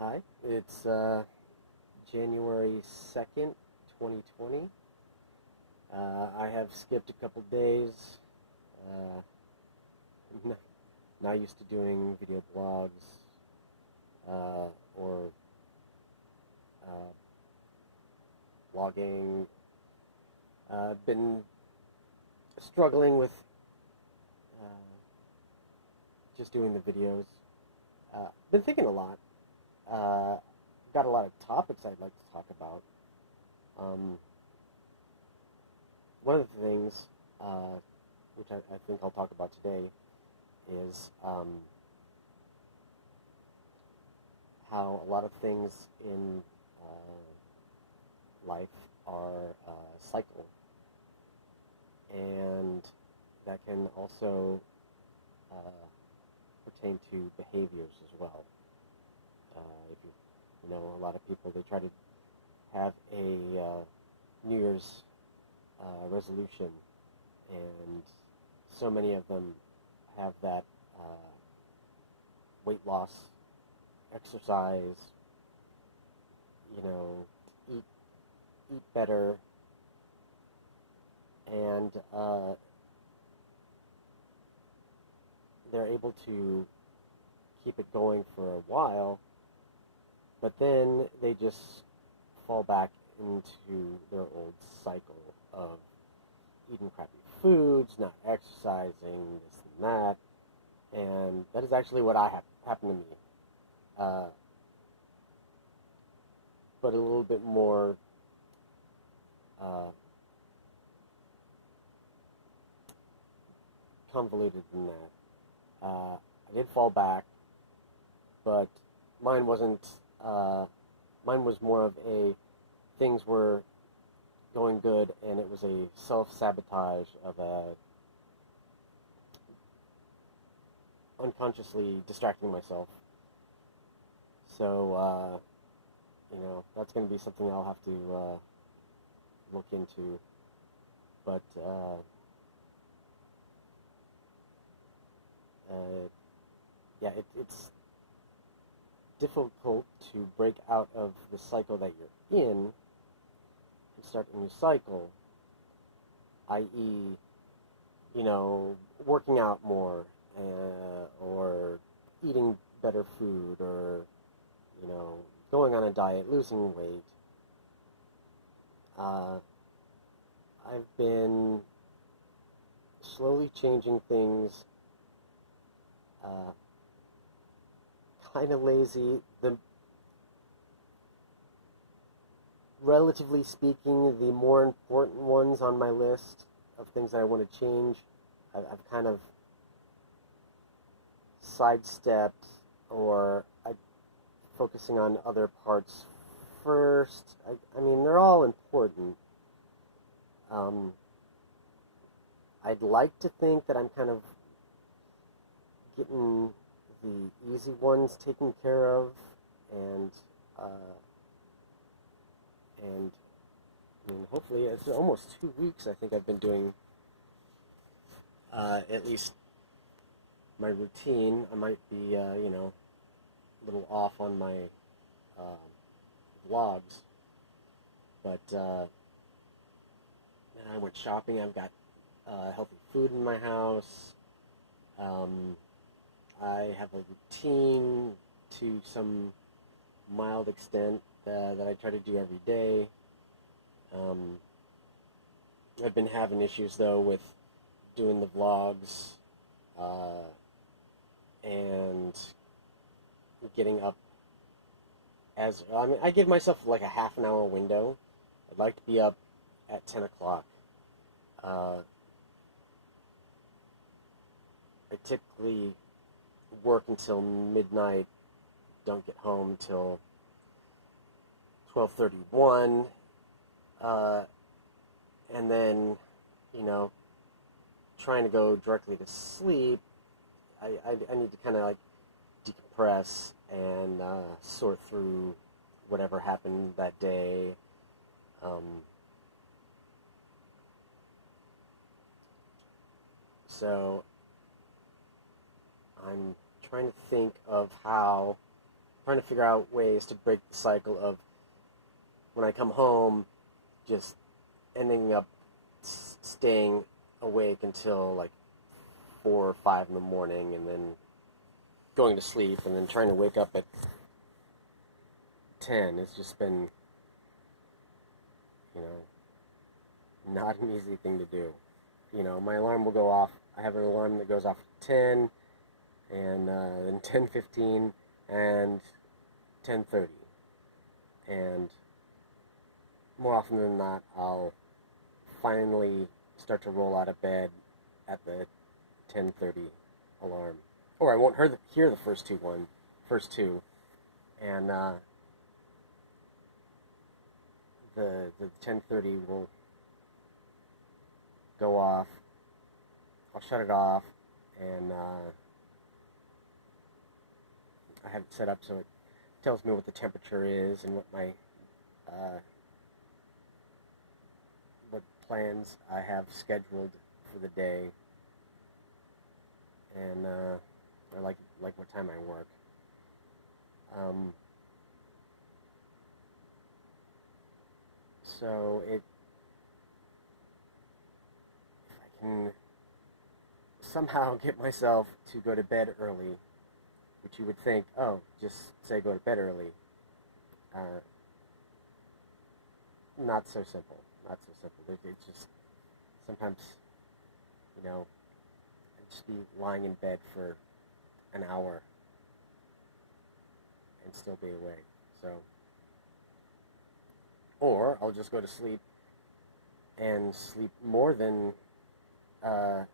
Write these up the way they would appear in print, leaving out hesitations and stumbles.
Hi, it's January 2nd, 2020. I have skipped a couple days. Uh, n- Not used to doing video blogs or uh, blogging. Been struggling with uh, just doing the videos. Been thinking a lot. Uh, got a lot of topics I'd like to talk about. Um, One of the things, which I think I'll talk about today, is how a lot of things in life are cycle, and that can also uh, pertain to behaviors as well. If you know, a lot of people, they try to have a New Year's resolution, and so many of them have that weight loss, exercise, you know, eat eat better, and they're able to keep it going for a while, but then they just fall back into their old cycle of eating crappy foods, not exercising, this and that, and that is actually what happened to me, uh, but a little bit more uh, convoluted than that. I did fall back, but mine wasn't. Uh, Mine was more of a things were going good, and it was a self-sabotage of unconsciously distracting myself. So, that's going to be something I'll have to look into. But, uh, yeah, it's difficult to break out of the cycle that you're in and start a new cycle, i.e., working out more, or eating better food, or you know, going on a diet, losing weight. Uh, I've been slowly changing things, uh, kind of lazy. Relatively speaking, the more important ones on my list of things that I want to change, I've kind of sidestepped, or I focusing on other parts first. I mean, they're all important. Um, I'd like to think that I'm kind of getting the easy ones taken care of, and uh, and I mean, hopefully, it's almost 2 weeks. I think I've been doing at least my routine. I might be, a little off on my uh, vlogs, but I went shopping. I've got healthy food in my house. Um, I have a routine to some mild extent that I try to do every day. Um, I've been having issues though with doing the vlogs uh, and getting up I mean, I give myself like a half an hour window. I'd like to be up at 10 o'clock. Uh, I typically work until midnight, don't get home till 12:31, uh, and then, you know, trying to go directly to sleep. I need to kind of like decompress and sort through whatever happened that day. Um, so I'm trying to think of how trying to figure out ways to break the cycle of when I come home, just ending up staying awake until like 4 or 5 in the morning, and then going to sleep, and then trying to wake up at 10. It's just been, you know, not an easy thing to do. You know, my alarm will go off. I have an alarm that goes off at 10, and then 10:15, and 10:30. And more often than not, I'll finally start to roll out of bed at the 10:30 alarm. Or I won't hear the first two, and the 10:30 will go off. I'll shut it off, and I have it set up so it tells me what the temperature is and what my what plans I have scheduled for the day, and or like what time I work. So if I can somehow get myself to go to bed early, which you would think, oh, just say go to bed early. Not so simple. Not so simple. It's just sometimes, you know, I'd just be lying in bed for an hour and still be awake. So, or I'll just go to sleep and sleep more than, you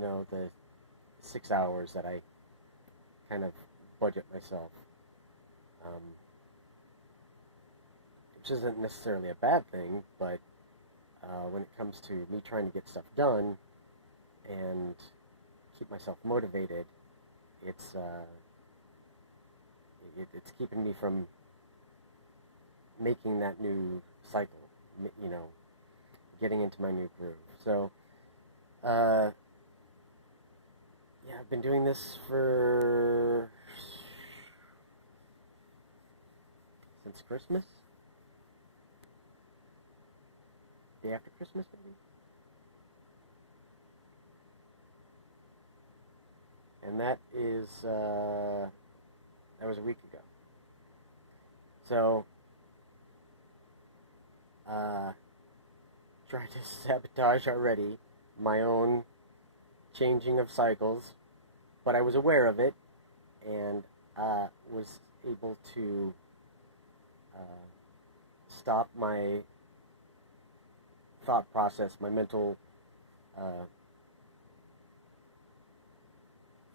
know, the 6 hours that I kind of budget myself. Which isn't necessarily a bad thing, but when it comes to me trying to get stuff done and keep myself motivated, it's keeping me from making that new cycle, you know, getting into my new groove. So, yeah, I've been doing this since Christmas. Day after Christmas, maybe? And that was a week ago. So, tried to sabotage already my own changing of cycles, but I was aware of it, and was able to stop my thought process, my mental,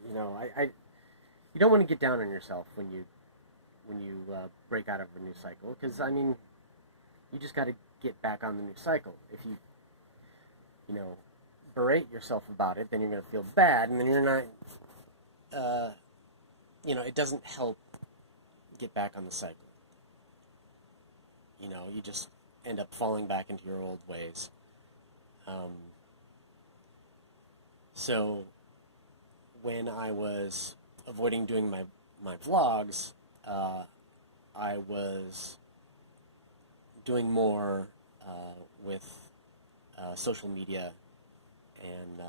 you know, you don't want to get down on yourself when you break out of a new cycle, because I mean, you just got to get back on the new cycle. If you know, berate yourself about it, then you're going to feel bad, and then you're not, you know, it doesn't help get back on the cycle. You know, you just end up falling back into your old ways. So when I was avoiding doing my vlogs, I was doing more with social media and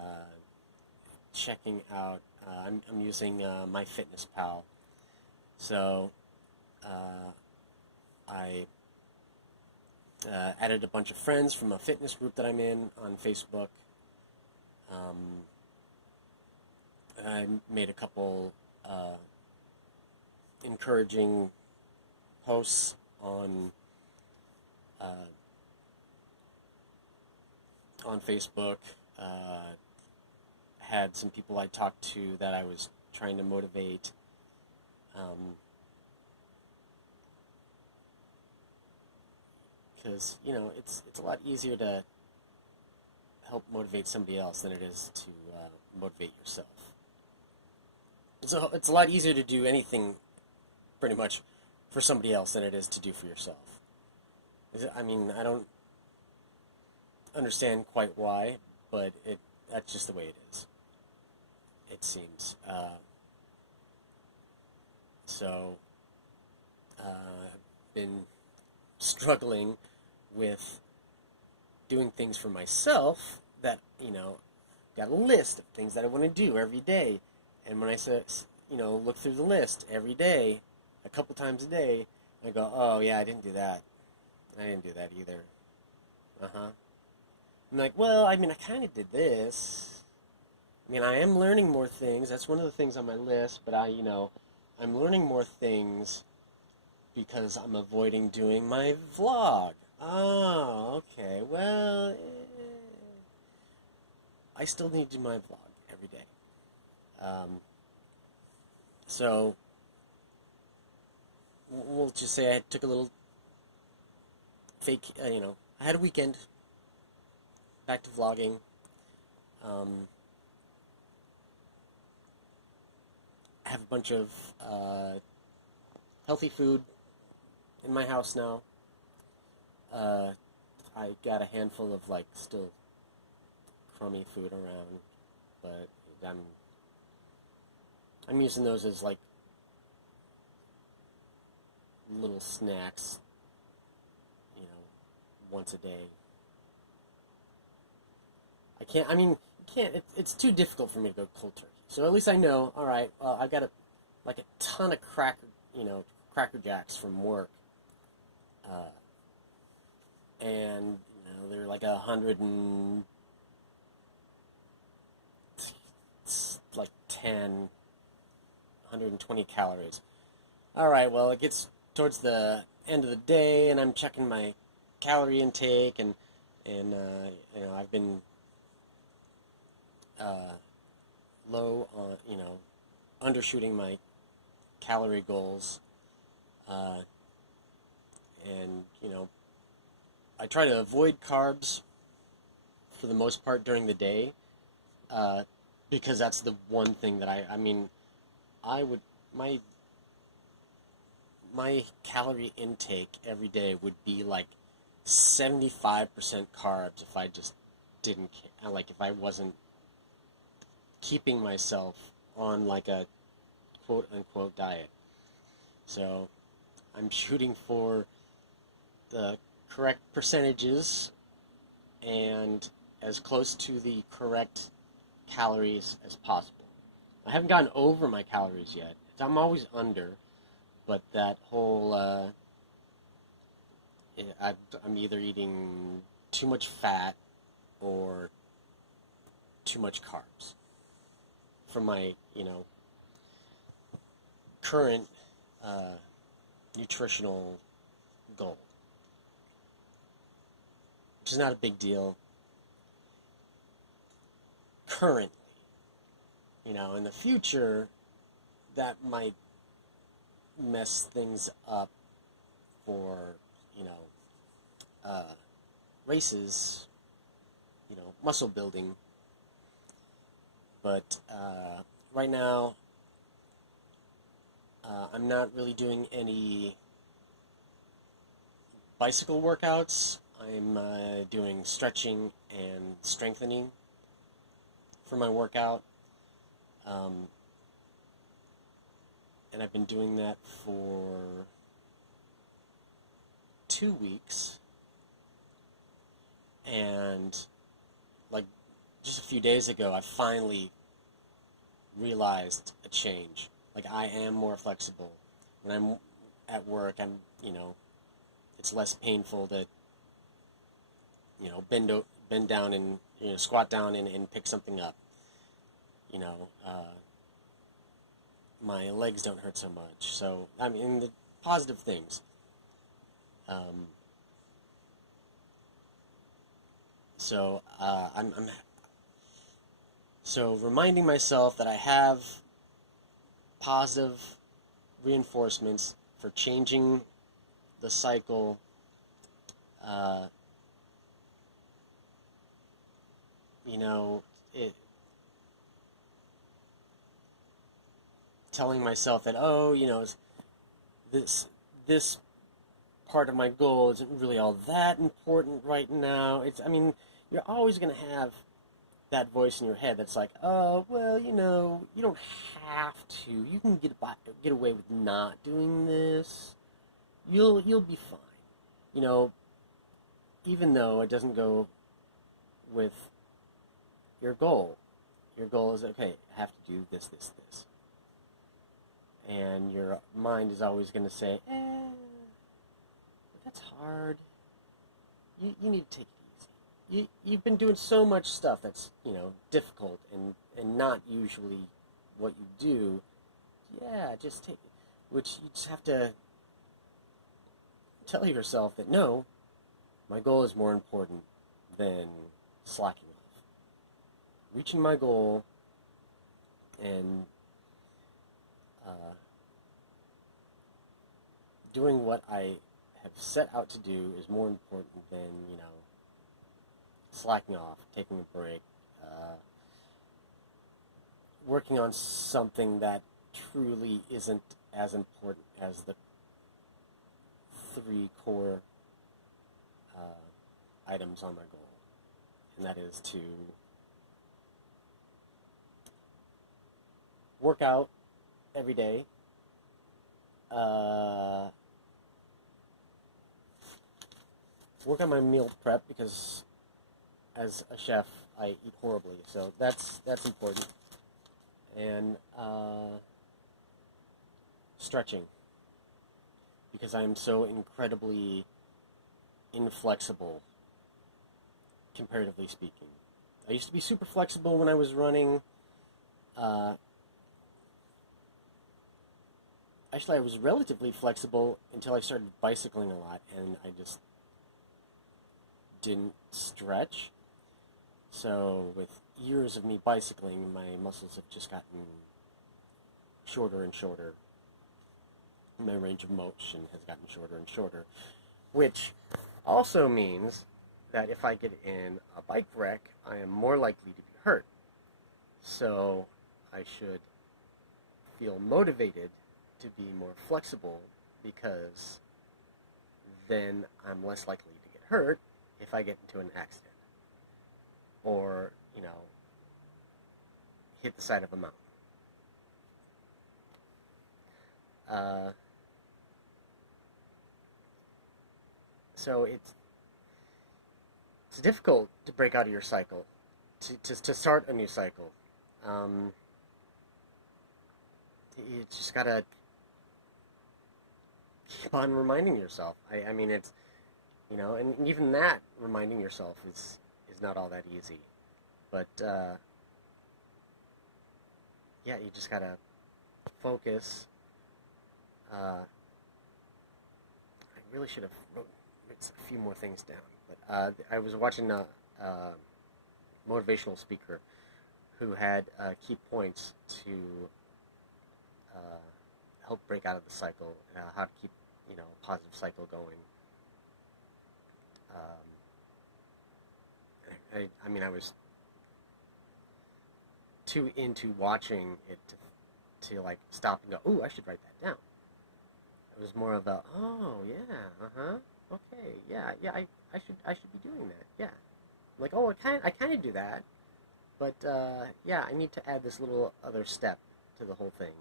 checking out. I'm using MyFitnessPal, so I added a bunch of friends from a fitness group that I'm in on Facebook. I made a couple encouraging posts on Facebook. Had some people I talked to that I was trying to motivate. Because, you know, it's a lot easier to help motivate somebody else than it is to motivate yourself. So it's a lot easier to do anything, pretty much, for somebody else than it is to do for yourself. I mean, I don't understand quite why, but that's just the way it is, it seems. So been struggling with doing things for myself that, got a list of things that I want to do every day. And when I said, look through the list every day, a couple times a day, I go, oh yeah, I didn't do that. I didn't do that either. Uh-huh. I'm like, well, I mean, I kind of did this. I mean, I am learning more things. That's one of the things on my list, but I'm learning more things because I'm avoiding doing my vlog. Oh, okay. Well, I still need to do my vlog every day. So we'll just say I took a little fake, I had a weekend, back to vlogging. I have a bunch of healthy food in my house now. I got a handful of still crummy food around, but I'm using those as little snacks, once a day. You can't, it's too difficult for me to go cold turkey. So at least I know, all right, I've got a ton of Cracker Jacks from work. And, they're 120 calories. All right, well, it gets towards the end of the day, and I'm checking my calorie intake, and I've been low on, undershooting my calorie goals, and I try to avoid carbs for the most part during the day, because that's the one thing that my calorie intake every day would be 75% carbs if I just didn't, if I wasn't keeping myself on a quote-unquote diet. So I'm shooting for the correct percentages and as close to the correct calories as possible. I haven't gotten over my calories yet. I'm always under, but that whole, I'm either eating too much fat or too much carbs for my, current nutritional goal, which is not a big deal currently. In the future, that might mess things up for, races, muscle building. But right now, I'm not really doing any bicycle workouts. I'm doing stretching and strengthening for my workout. And I've been doing that for 2 weeks. And just a few days ago, I finally realized a change. I am more flexible. When I'm at work, it's less painful to, bend down and, squat down and pick something up. My legs don't hurt so much. So, the positive things. So reminding myself that I have positive reinforcements for changing the cycle, telling myself that, this part of my goal isn't really all that important right now. You're always going to have that voice in your head that's like, oh, well, you don't have to. You can get away with not doing this. you'll be fine. You know, even though it doesn't go with your goal. Your goal is, okay, I have to do this, this, this. And your mind is always going to say, that's hard. You need to take it easy. You've been doing so much stuff that's, difficult and not usually what you do. Yeah, just take it. Which you just have to tell yourself that, no, my goal is more important than slacking off. Reaching my goal and doing what I have set out to do is more important than, slacking off, taking a break, working on something that truly isn't as important as the 3 core items on my goal. And that is to work out every day, work on my meal prep, because as a chef I eat horribly, so that's important, and stretching, because I'm so incredibly inflexible, comparatively speaking. I used to be super flexible when I was running. Actually, I was relatively flexible until I started bicycling a lot, and I just didn't stretch. So with years of me bicycling, my muscles have just gotten shorter and shorter. My range of motion has gotten shorter and shorter, which also means that if I get in a bike wreck, I am more likely to be hurt. So I should feel motivated to be more flexible, because then I'm less likely to get hurt if I get into an accident or, hit the side of a mountain. So it's difficult to break out of your cycle, to start a new cycle. You just gotta keep on reminding yourself. I mean, it's, and even that, reminding yourself is not all that easy. But, yeah, you just gotta focus. I really should have written a few more things down. But I was watching a motivational speaker who had key points to help break out of the cycle, how to keep, a positive cycle going. I mean, I was too into watching it to like stop and go, "Ooh, I should write that down." It was more of a, "Oh yeah, okay, yeah, I should be doing that, yeah." Like, oh, I kind of do that, but yeah, I need to add this little other step to the whole thing.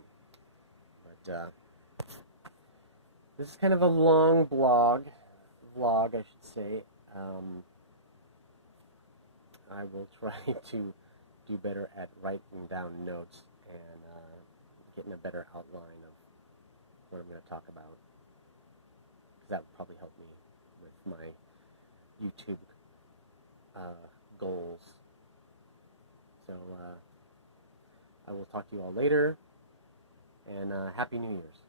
But this is kind of a long vlog, I should say. I will try to do better at writing down notes and getting a better outline of what I'm going to talk about, because that would probably help me with my YouTube goals. So I will talk to you all later, and Happy New Year's.